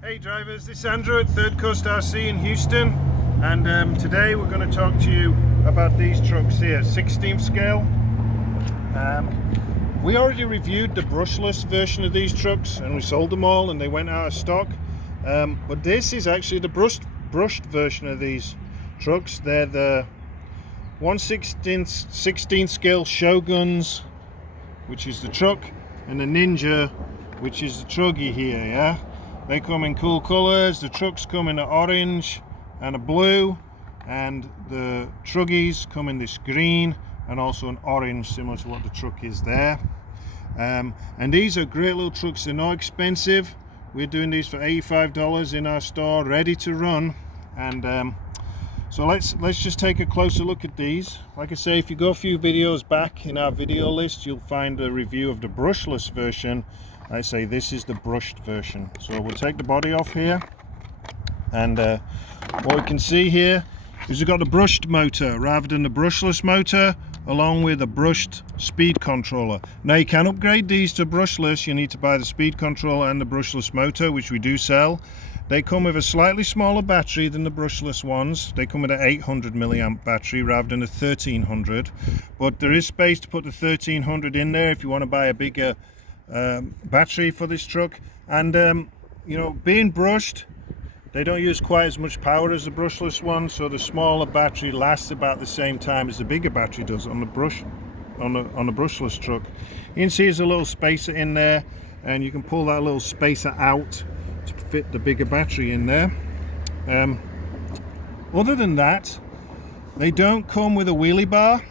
Hey drivers, this is Andrew at ThirdCoastRC in Houston, and today we're going to talk to you about these trucks here, 16th scale. We already reviewed the brushless version of these trucks and we sold them all and they went out of stock, but this is actually the brushed version of these trucks. They're the 1/16th scale Shoguns, which is the truck, and the Ninja, which is the truggy here, yeah? They come in cool colors. The trucks come in an orange and a blue, and the truggies come in this green and also an orange, similar to what the truck is there. And these are great little trucks. They're not expensive. We're doing these for $85 in our store, ready to run. And so let's just take a closer look at these. Like I say, if you go a few videos back in our video list, you'll find a review of the brushless version. I say this is the brushed version. So we'll take the body off here, and what we can see here is we've got the brushed motor rather than the brushless motor, along with a brushed speed controller. Now you can upgrade these to brushless. You need to buy the speed controller and the brushless motor, which we do sell. They come with a slightly smaller battery than the brushless ones. They come with an 800 milliamp battery rather than a 1300, but there is space to put the 1300 in there if you want to buy a bigger battery for this truck. And you know, being brushed, they don't use quite as much power as the brushless one, so the smaller battery lasts about the same time as the bigger battery does on the brushless truck. You can see there's a little spacer in there, and you can pull that little spacer out to fit the bigger battery in there. Other than that, they don't come with a wheelie bar.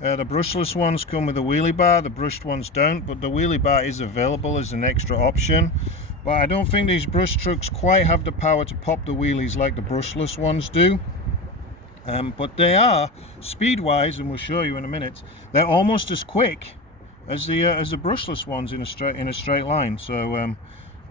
The brushless ones come with a wheelie bar, the brushed ones don't, but the wheelie bar is available as an extra option. But I don't think these brushed trucks quite have the power to pop the wheelies like the brushless ones do. But they are, speed-wise, and we'll show you in a minute, they're almost as quick as the brushless ones in a straight line. So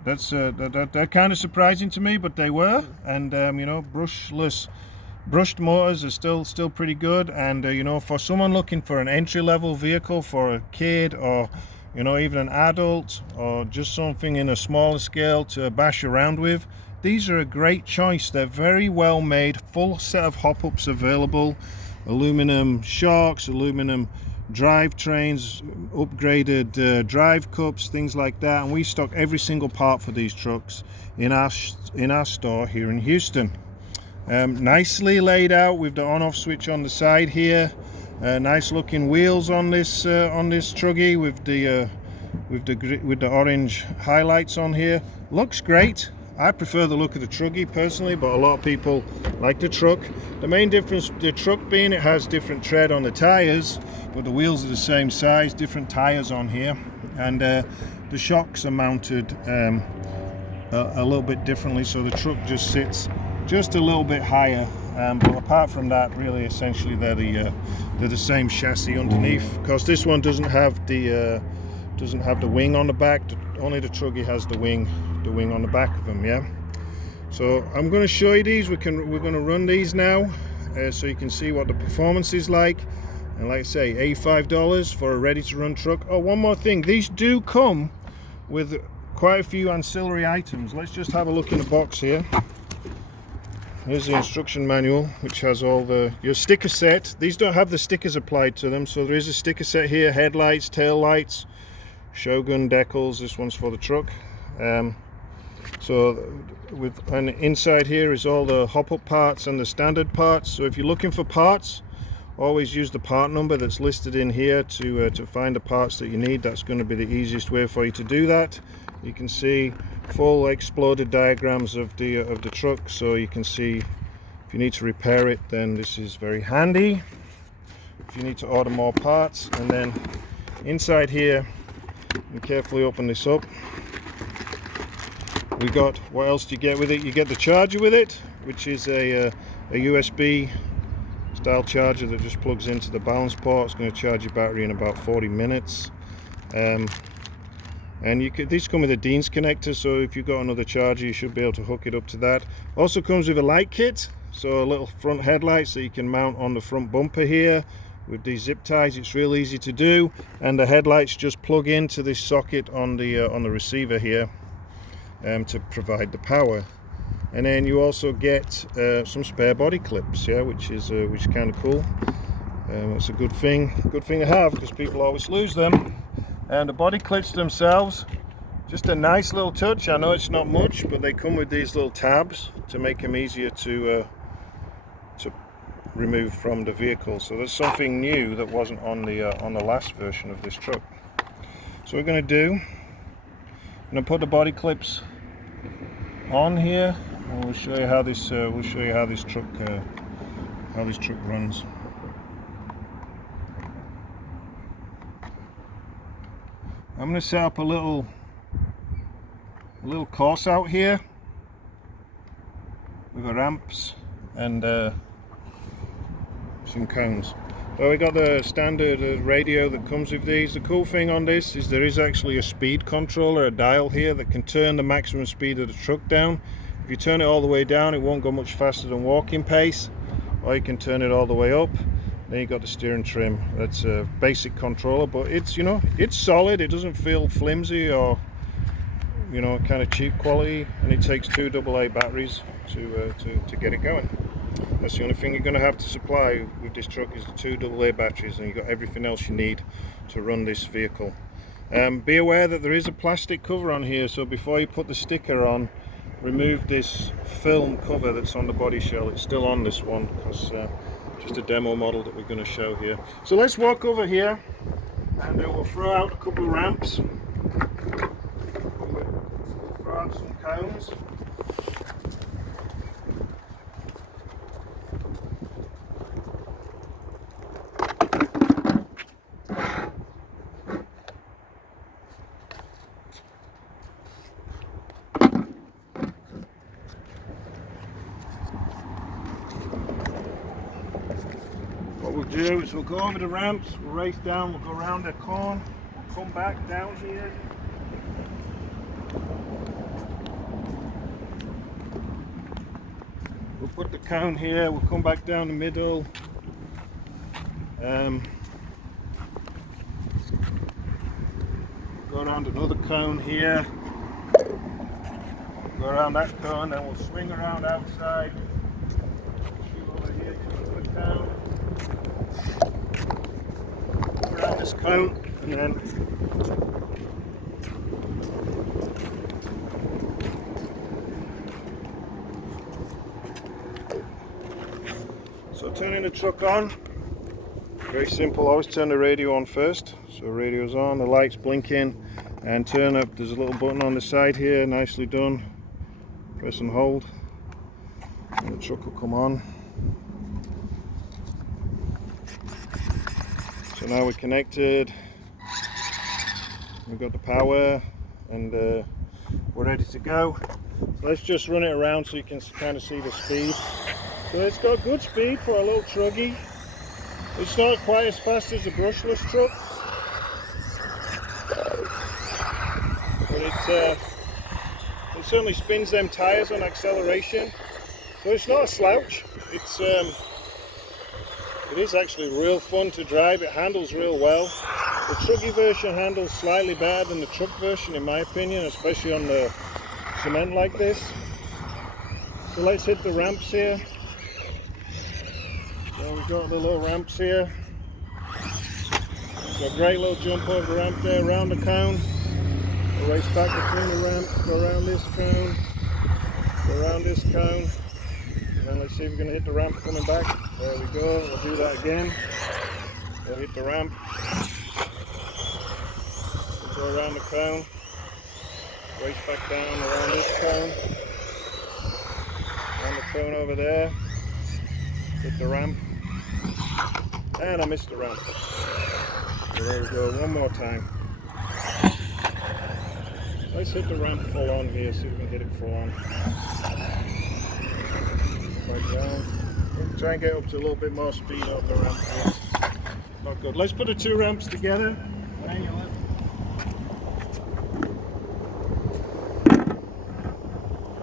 that's kind of surprising to me, but they were. And you know, brushed motors are still pretty good. And you know, for someone looking for an entry-level vehicle for a kid, or you know, even an adult, or just something in a smaller scale to bash around with, these are a great choice. They're very well made, full set of hop-ups available, aluminum shocks, aluminum drivetrains, upgraded drive cups, things like that. And we stock every single part for these trucks in our store here in Houston. Nicely laid out with the on-off switch on the side here. Nice looking wheels on this truggy with the orange highlights on here. Looks great. I prefer the look of the truggy personally, but a lot of people like the truck. The main difference with the truck being it has different tread on the tires, but the wheels are the same size, different tires on here, and the shocks are mounted a little bit differently, so the truck just sits just a little bit higher. But apart from that, really, essentially, they're the same chassis underneath. Of course, this one doesn't have the wing on the back. Only the truggy has the wing on the back of them. Yeah. So I'm going to show you these. We're going to run these now, so you can see what the performance is like. And like I say, $85 for a ready-to-run truck. Oh, one more thing. These do come with quite a few ancillary items. Let's just have a look in the box here. Here's the instruction manual, which has all your sticker set. These don't have the stickers applied to them, so there is a sticker set here: headlights, tail lights, Shogun decals. This one's for the truck. And inside here is all the hop-up parts and the standard parts. So if you're looking for parts, always use the part number that's listed in here to find the parts that you need. That's going to be the easiest way for you to do that. You can see full exploded diagrams of the truck, so you can see if you need to repair it, then this is very handy. If you need to order more parts. And then inside here, and carefully open this up, we got, what else do you get with it? You get the charger with it, which is a USB style charger that just plugs into the balance port. It's going to charge your battery in about 40 minutes. And these come with a Dean's connector, so if you've got another charger, you should be able to hook it up to that. Also comes with a light kit, so a little front headlights that you can mount on the front bumper here with these zip ties. It's real easy to do, and the headlights just plug into this socket on the receiver here. to provide the power. And then you also get some spare body clips, yeah, which is kind of cool. It's a good thing to have, because people always lose them. And the body clips themselves, just a nice little touch. I know it's not much, but they come with these little tabs to make them easier to remove from the vehicle. So there's something new that wasn't on the last version of this truck. So we're going to do, I'm going to put the body clips on here, and we'll show you how this truck runs. I'm going to set up a little course out here with the ramps and some cones. So we got the standard radio that comes with these. The cool thing on this is there is actually a speed controller, a dial here that can turn the maximum speed of the truck down. If you turn it all the way down, it won't go much faster than walking pace, or you can turn it all the way up. Then you got the steering trim. That's a basic controller, but it's, you know, it's solid. It doesn't feel flimsy or, you know, kind of cheap quality, and it takes 2 AA batteries to get it going. That's the only thing you're going to have to supply with this truck is the 2 AA batteries, and you've got everything else you need to run this vehicle. Be aware that there is a plastic cover on here, so before you put the sticker on, remove this film cover that's on the body shell. It's still on this one because just a demo model that we're going to show here. So let's walk over here, and we'll throw out a couple of ramps. We'll throw out some cones. What we'll do is we'll go over the ramps, we'll race down, we'll go around the corner, we'll come back down here. We'll put the cone here, we'll come back down the middle. Go around another cone here. Go around that cone, then we'll swing around outside. Shoot over here to another cone. Around this cone, and then so turning the truck on, very simple. Always turn the radio on first. So radio's on, the light's blinking, and turn up. There's a little button on the side here, nicely done. Press and hold, and the truck will come on. So now we're connected, we've got the power, and we're ready to go. So let's just run it around so you can kind of see the speed. So it's got good speed for a little truggy. It's not quite as fast as a brushless truck, but it certainly spins them tires on acceleration. So it's not a slouch. It is actually real fun to drive. It handles real well. The truggy version handles slightly better than the truck version in my opinion, especially on the cement like this. So let's hit the ramps here. So we've got the little ramps here. So a great little jump over the ramp there, around the cone. We'll race back between the ramps, go around this cone, go around this cone. And then let's see if we're going to hit the ramp coming back. There we go, we'll do that again. We'll hit the ramp. We'll go around the cone. Race back down around this cone. Around the cone over there. Hit the ramp. And I missed the ramp. So there we go, one more time. Let's hit the ramp full on here, see if we can hit it full on. Back down. We'll try and get up to a little bit more speed up the ramp here. Not good. Let's put the 2 ramps together. Hang your left.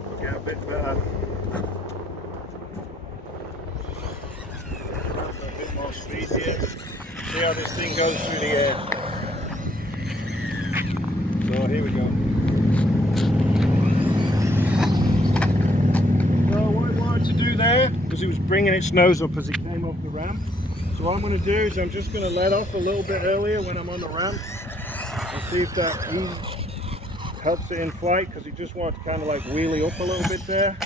We'll get a bit better. A bit more speed here. See how this thing goes through the air. So here we go. because it was bringing its nose up as it came off the ramp. So what I'm going to do is I'm just going to let off a little bit earlier when I'm on the ramp and see if that helps it in flight, because it just wanted to kind of like wheelie up a little bit there.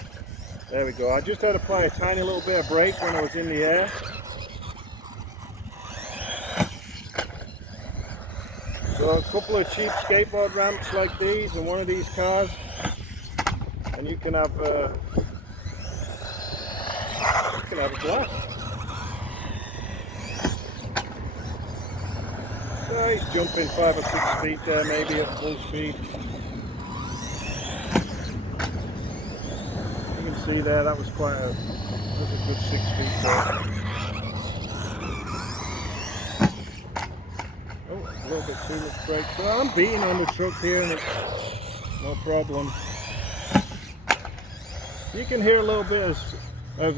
There we go. I just had to apply a tiny little bit of brake when I was in the air. So a couple of cheap skateboard ramps like these and one of these cars, and you can have a blast. So he's jumping 5 or 6 feet there, maybe at full speed. You can see there, that was a good 6 feet there. Oh, a little bit too much brake. So I'm beating on the truck here and it's no problem. You can hear a little bit of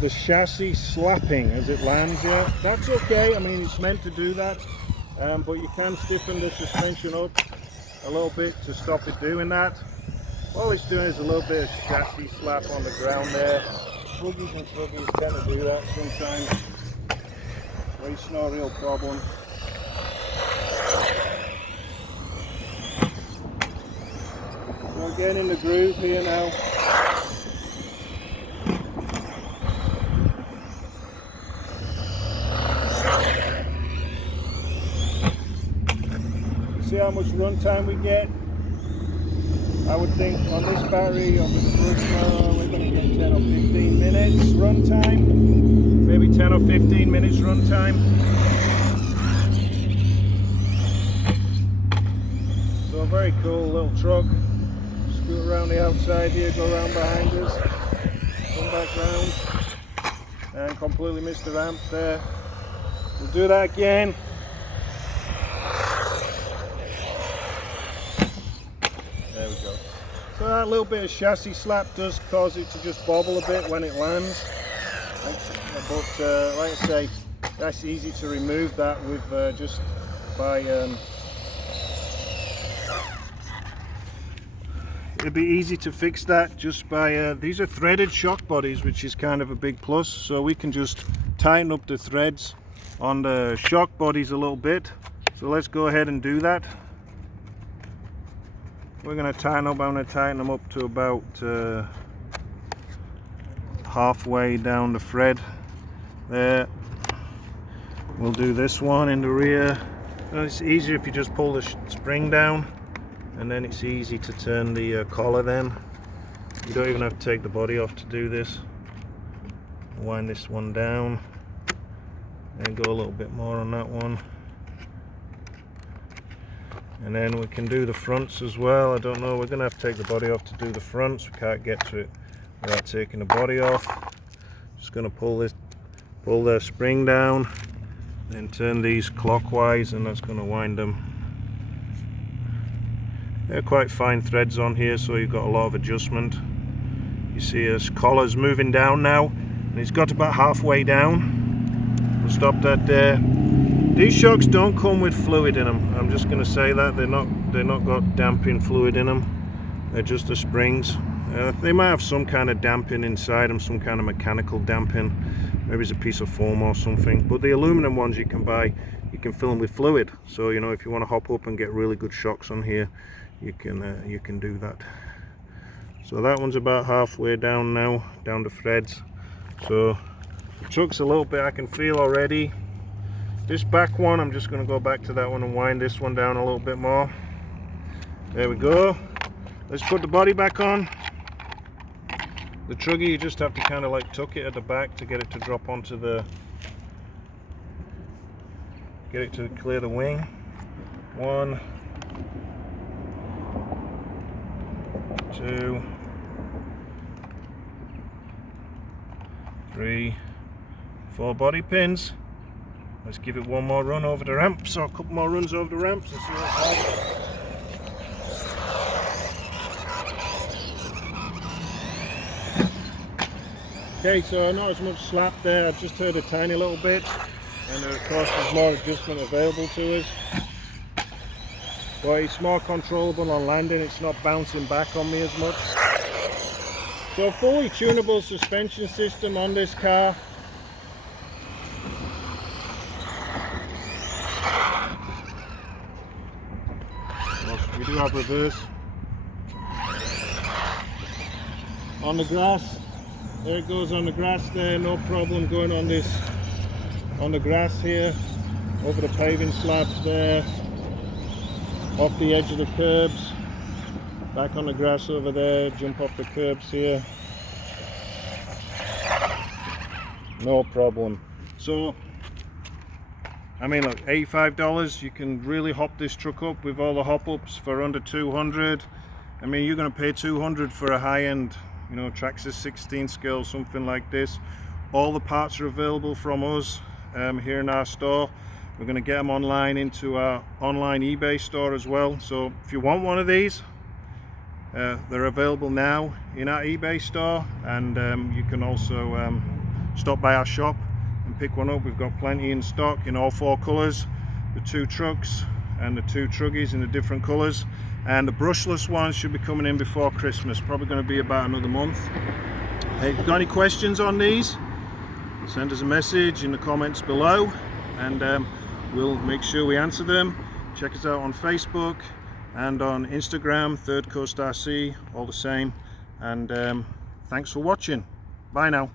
the chassis slapping as it lands here. That's okay, I mean it's meant to do that, but you can stiffen the suspension up a little bit to stop it doing that. All it's doing is a little bit of chassis slap on the ground there. Buggies and truggies tend to do that sometimes, but it's no real problem. So we're getting in the groove here now. See how much runtime we get. I would think on this battery, on the brush, we're going to get 10 or 15 minutes runtime. Maybe 10 or 15 minutes runtime. So a very cool little truck. Scoot around the outside here, go around behind us, come back round, and completely missed the ramp there. We'll do that again. There we go. So that little bit of chassis slap does cause it to just bobble a bit when it lands. But like I say, that's easy to remove that with just by... it'd be easy to fix that just by... these are threaded shock bodies, which is kind of a big plus. So we can just tighten up the threads on the shock bodies a little bit. So let's go ahead and do that. We're going to tighten up, I'm going to tighten them up to about halfway down the thread there. We'll do this one in the rear. It's easier if you just pull the spring down, and then it's easy to turn the collar then. You don't even have to take the body off to do this. Wind this one down and go a little bit more on that one. And then we can do the fronts as well. I don't know, we're going to have to take the body off to do the fronts. We can't get to it without taking the body off. Just going to pull the spring down, then turn these clockwise, and that's going to wind them. They're quite fine threads on here, so you've got a lot of adjustment. You see his collar's moving down now, and it's got about halfway down. We'll stop that there. These shocks don't come with fluid in them. I'm just going to say that they're not got damping fluid in them. They're just the springs. They might have some kind of damping inside them, some kind of mechanical damping. Maybe it's a piece of foam or something. But the aluminum ones you can buy, you can fill them with fluid. So you know, if you want to hop up and get really good shocks on here, you can do that. So that one's about halfway down now, down the threads. So the truck's a little bit, I can feel already. This back one, I'm just going to go back to that one and wind this one down a little bit more. There we go. Let's put the body back on. The truggy, you just have to kind of like tuck it at the back to get it to drop onto the... get it to clear the wing. 1, 2, 3, 4 body pins. Let's give it one more run over the ramp, so a couple more runs over the ramps and see what's happening. Okay, so not as much slap there, I've just heard a tiny little bit, and of course there's more adjustment available to us. But it's more controllable on landing, it's not bouncing back on me as much. So fully tunable suspension system on this car. We do have reverse. On the grass, there it goes on the grass there, no problem going on this, on the grass here, over the paving slabs there, off the edge of the curbs, back on the grass over there, jump off the curbs here, no problem. So I mean, look, $85, you can really hop this truck up with all the hop ups for under 200. I mean, you're going to pay 200 for a high-end, you know, Traxxas 16 scale, something like this. All the parts are available from us here in our store. We're going to get them online into our online eBay store as well. So if you want one of these, they're available now in our eBay store, and you can also stop by our shop and pick one up. We've got plenty in stock in all 4 colors, the 2 trucks and the 2 truggies in the different colors, and the brushless ones should be coming in before Christmas, probably going to be about another month. Hey, if you've got any questions on these, send us a message in the comments below, and we'll make sure we answer them. Check us out on Facebook and on Instagram, ThirdCoastRC, all the same. And thanks for watching. Bye now.